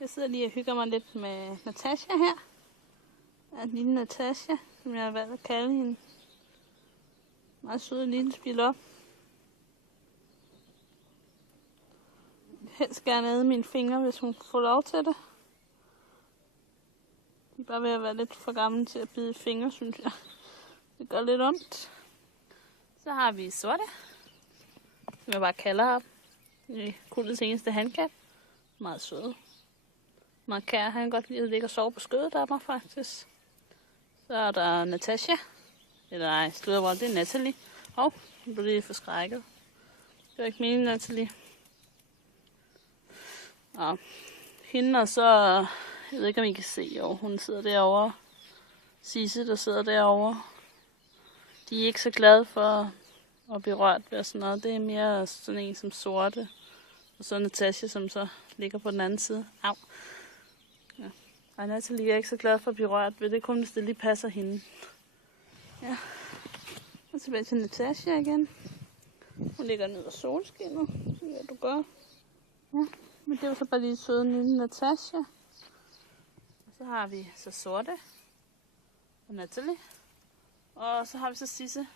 Jeg sidder lige og hygger mig lidt med Natasha her. Lille Natasha, som jeg har valgt at kalde hende. Meget sød lille spil op. Helst gerne æde mine fingre, hvis hun får lov til det. De er bare ved at være lidt for gamle til at bide fingre, synes jeg. Det gør lidt ondt. Så har vi Sorte, som jeg bare kalder ham. Kuldets eneste handkat. Meget sød. Meget kær. Han kan godt lide at ligge og sove på skødet af mig, faktisk. Så er der Natasha. Eller nej, slutter det er Natalie. Nu blev lige forskrækket. Det var ikke meningen, Natalie. Og hende og så, jeg ved ikke om I kan se, hun sidder derovre. Sisse, der sidder derovre. De er ikke så glade for at blive rørt ved sådan noget. Det er mere sådan en som Sorte. Og så Natasha, som så ligger på den anden side. Au. Ja. Og Natalie er ikke så glad for at blive rørt ved det, kun hvis det lige passer hende. Ja. Og tilbage til Natasha igen. Hun ligger ned ad solskinnet. Så hvad du gør. Ja. Men det var så bare lige søde lille Natasha. Og så har vi så Sorte og Natalie. Og så har vi så Sisse.